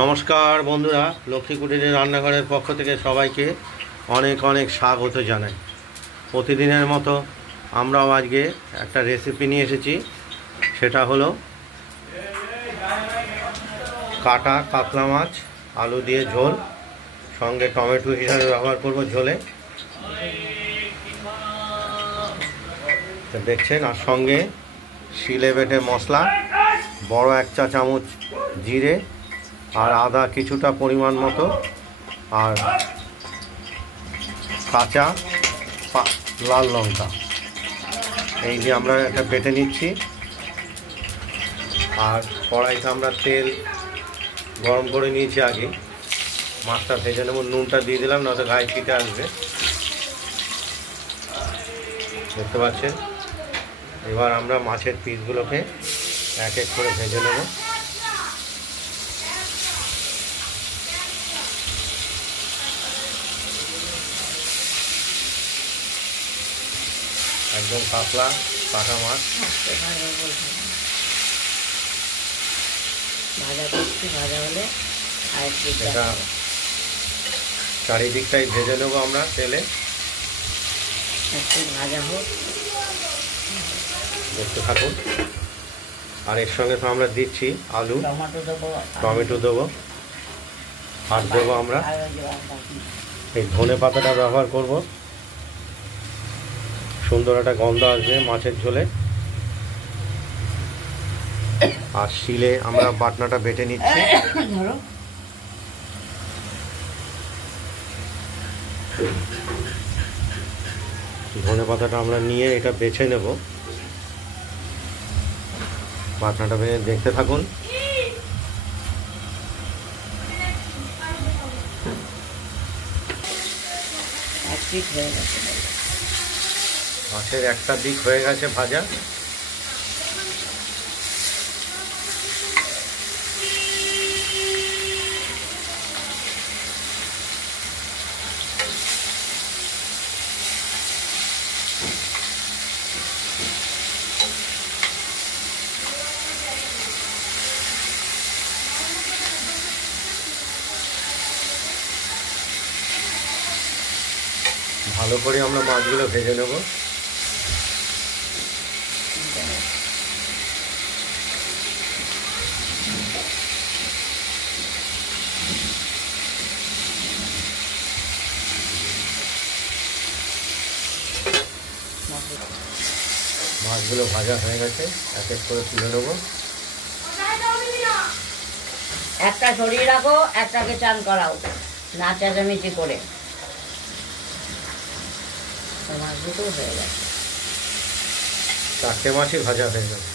নমস্কার বন্ধুরা, লক্ষ্মী কুটিরের রান্নাঘরের পক্ষ থেকে সবাইকে অনেক অনেক স্বাগত জানাই। প্রতিদিনের মতো আমরাও আজকে একটা রেসিপি নিয়ে এসেছি। সেটা হলো কাটা কাতলা মাছ আলু দিয়ে ঝোল, সঙ্গে টমেটো হিসাবে ব্যবহার করব ঝোলে, দেখছেন। আর সঙ্গে শিলে বেটে মশলা, বড় 1 চা চামচ জিরে আর আদা কিছুটা পরিমাণ মতো, আর কাঁচা লাল লঙ্কা, এই যে আমরা এটা বেটে নিচ্ছি। আর কড়াইতে আমরা তেল গরম করে নিয়েছি আগে, মাছটা ভেজে নেব। নুনটা দিয়ে দিলাম, নয়তো গায়ে ছিটে আসবে, দেখতে পাচ্ছেন। এবার আমরা মাছের পিসগুলোকে এক এক করে ভেজে নেব। একদম পাতলা কাটা মাছ, এটা চারিদিকটাই ভেজে নেব আমরা তেলে, ভাজা হোক, দেখতে থাকুন। আর এর সঙ্গে তো আমরা দিচ্ছি আলু, টমেটো দেবো, আর দেবো আমরা এই ধনে পাতাটা ব্যবহার করব। সুন্দর একটা গন্ধ আসবে মাছের ঝোলে। আর শিলে আমরা বাটনাটা বেটে নিচ্ছি। ধনে পাতাটা আমরা নিয়ে এটা বেছে নেব। বাটনাটা বেছে দেখতে থাকুন। মাছের একটা দিক হয়ে গেছে ভাজা। ভালো করে আমরা মাছগুলো ভেজে নেব। মাছগুলো ভাজা হয়ে গেছে, এক এক করে তুলে নেব। একটা সরিয়ে রাখো, একটাকে চান করাও, না চেঁচামেচি করে। মাছ দুটো হয়ে গেছে, 4টে মাছই ভাজা হয়ে গেছে।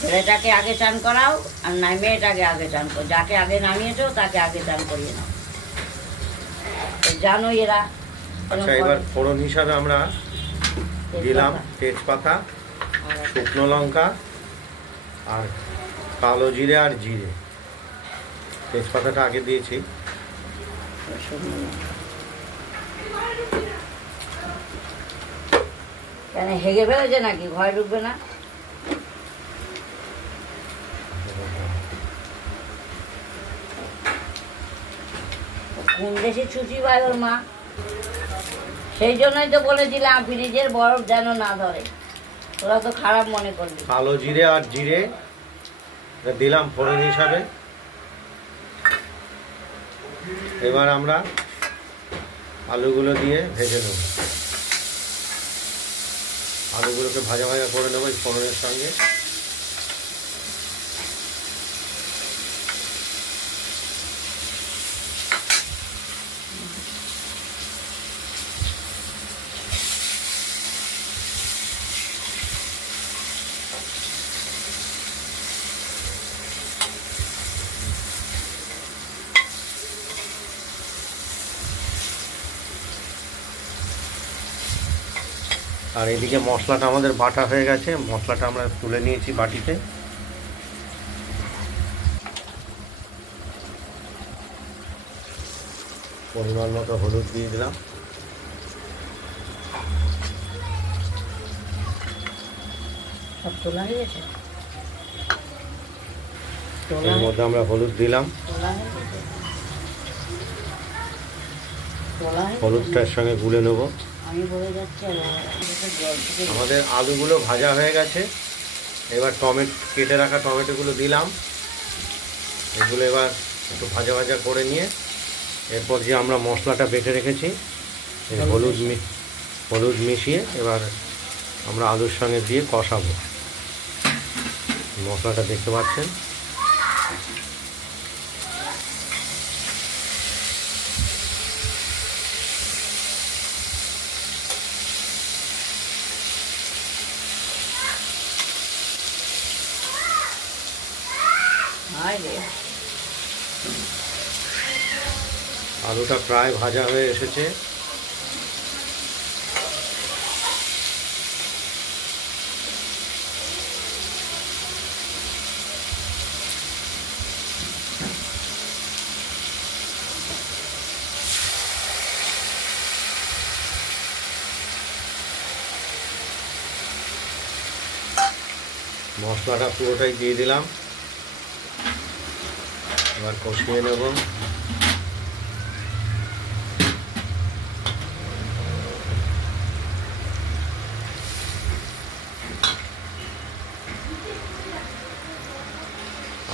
ছেলেটাকে আগে চান করাও, আর নাই মেয়েটাকে আগে চান করো। যাকে আগে নামিয়েছো তাকে আগে চান করিয়ে নাও, জানো এরা। আচ্ছা, এবার ফোড়ন হিসাবে আমরা দিলাম তেজপাতা, শুকনো লঙ্কা আর কালো জিরে আর জিরে। তেজপাতাটা আগে দিয়েছি। কেন হেগে ফেলেছে নাকি? ঘরে ঢুকবে না? কোন দেশে ছুটি পায় ওর মা? সেই জন্যই তো বলেছিলাম ফ্রিজের বরফ যেন না ধরে। ওরা তো খারাপ মনে করবে। কালো জিরে আর জিরে দিলাম ফোড়ন হিসাবে। এবার আমরা আলুগুলো দিয়ে ভেজে নেব। আলুগুলোকে ভাজা ভাজা করে নেব এই ফোড়নের সঙ্গে। আর এদিকে মশলাটা আমাদের বাটা হয়ে গেছে। মশলাটা আমরা তুলে নিয়েছি বাটিতে। পরিমাণ মতো হলুদ দিয়ে দিলাম। সব তোলা হয়ে গেছে। এর মধ্যে আমরা হলুদ দিলাম। হলুদটার সঙ্গে গুলে নেব। আমাদের আলুগুলো ভাজা হয়ে গেছে। এবার কেটে রাখা টমেটোগুলো দিলাম। এগুলো এবার একটু ভাজা ভাজা করে নিয়ে এরপর যে আমরা মশলাটা বেটে রেখেছি হলুদ মিশিয়ে এবার আমরা আলুর সঙ্গে দিয়ে কষাবো। মশলাটা দেখতে পাচ্ছেন। আলুটা প্রায় ভাজা হয়ে এসেছে। মশলাটা পুরোটাই দিয়ে দিলাম। এবার কষিয়ে নেব।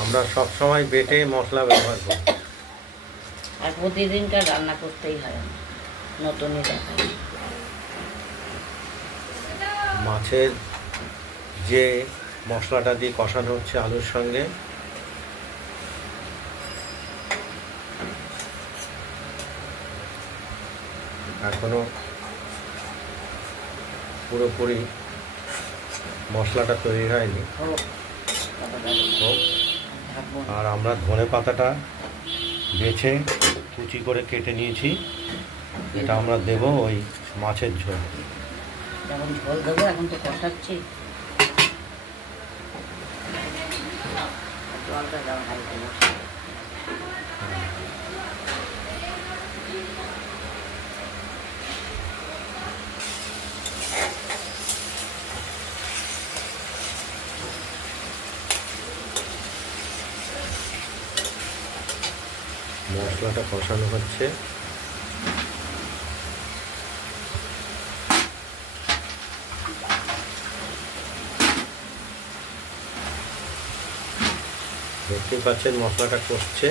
আমরা সব সময় বেটে মশলা ব্যবহার করি। আর প্রতিদিনকার রান্না করতেই হয়, নতুনই দেখায়। মাছের যে মশলাটা দিয়ে কষানো হচ্ছে আলুর সঙ্গে, এখনো পুরোপুরি মশলাটা তৈরি হয়নি। আর আমরা ধনে পাতাটা বেছে কুচি করে কেটে নিয়েছি। এটা আমরা দেব ওই মাছের ঝোল। যখন ঝোল দেবো, এখন তো কষাচ্ছি, জলটা দেওয়া হালকা। মশলাটা কষানো হচ্ছে। দেখতে পাচ্ছেন মশলাটা কষছে।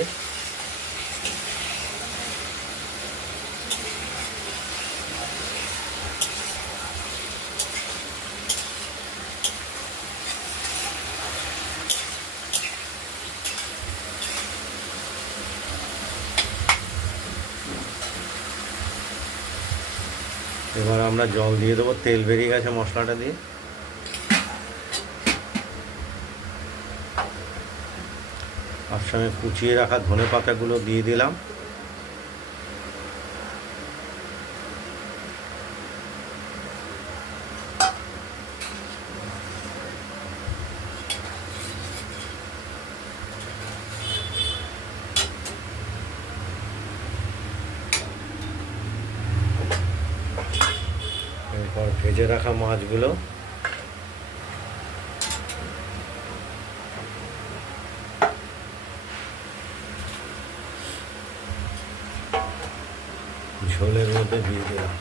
এবার আমরা জল দিয়ে দেবো। তেল বেরিয়ে গেছে মশলাটা দিয়ে। তার সঙ্গে কুচিয়ে রাখা ধনে পাতাগুলো দিয়ে দিলাম। এরপর ভেজে রাখা মাছগুলো ঝোলের মধ্যে দিয়ে দিলাম।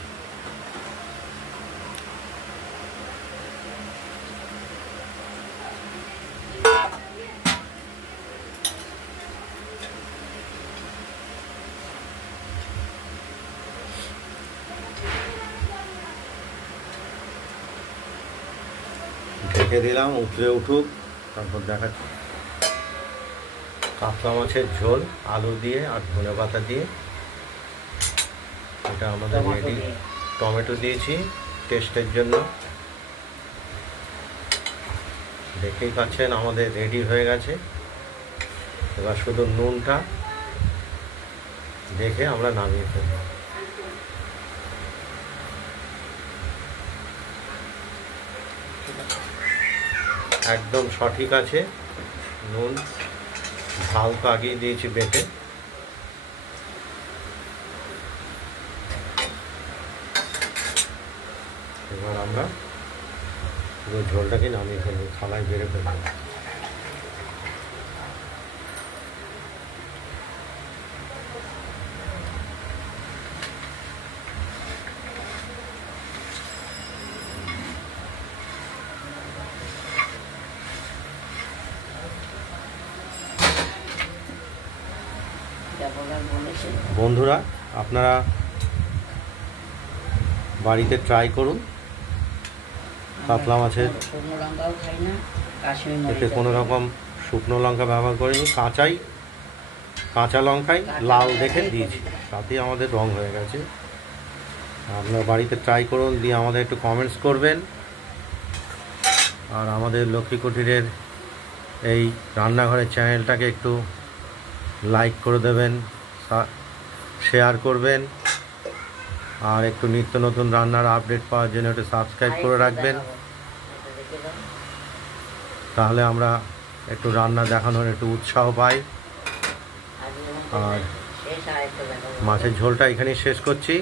ঢেকে দিলাম, উতরে উঠুক, তারপর দেখাচ্ছি। কাতলা মাছের ঝোল আলু দিয়ে আর ধনে পাতা দিয়ে, এটা আমাদের রেডি। টমেটো দিয়েছি টেস্টের জন্য। দেখতেই পাচ্ছেন আমাদের রেডি হয়ে গেছে। এবার শুধু নুনটা দেখে আমরা নামিয়ে ফেলব। একদম সঠিক আছে নুন। ঝাল তো আগেই দিয়েছি বেটে। এবার আমরা পুরো ঝোলটাকে নামিয়ে ফেলবো, থালায় বেড়ে ফেলবো। বলার বলেছে। বন্ধুরা আপনারা বাড়িতে ট্রাই করুন কাতলা মাছের। শুকনো লঙ্কাও খাই না, কাশ্মীর এতে মরিচ কোনো রকম শুকনো লঙ্কা ব্যবহার করিনি, কাঁচা লঙ্কাই লাল দেখে দিয়েছি, তাতেই আমাদের রং হয়ে গেছে। আপনারা বাড়িতে ট্রাই করুন, দিয়ে আমাদের একটু কমেন্টস করবেন। আর আমাদের লক্ষ্মী কুটিরের এই রান্নাঘরের চ্যানেলটাকে একটু লাইক করে দেবেন, শেয়ার করবেন, আর একটু নিত্য নতুন রান্নার আপডেট পাওয়ার জন্য একটু সাবস্ক্রাইব করে রাখবেন। তাহলে আমরা একটু রান্না দেখানোর একটু উৎসাহ পাই। আর মাছের ঝোলটা এখানেই শেষ করছি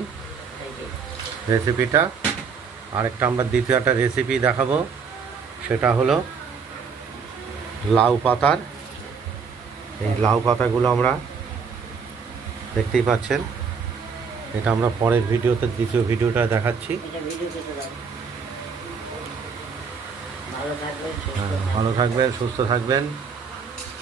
রেসিপিটা। আরেকটা আমরা দ্বিতীয় একটা রেসিপি দেখাবো, সেটা হলো লাউ পাতার। এই লাউ পাতাগুলো আমরা দেখতেই পাচ্ছেন, এটা আমরা পরের ভিডিওতে দ্বিতীয় ভিডিওটা দেখাচ্ছি। ভালো থাকবেন, সুস্থ থাকবেন।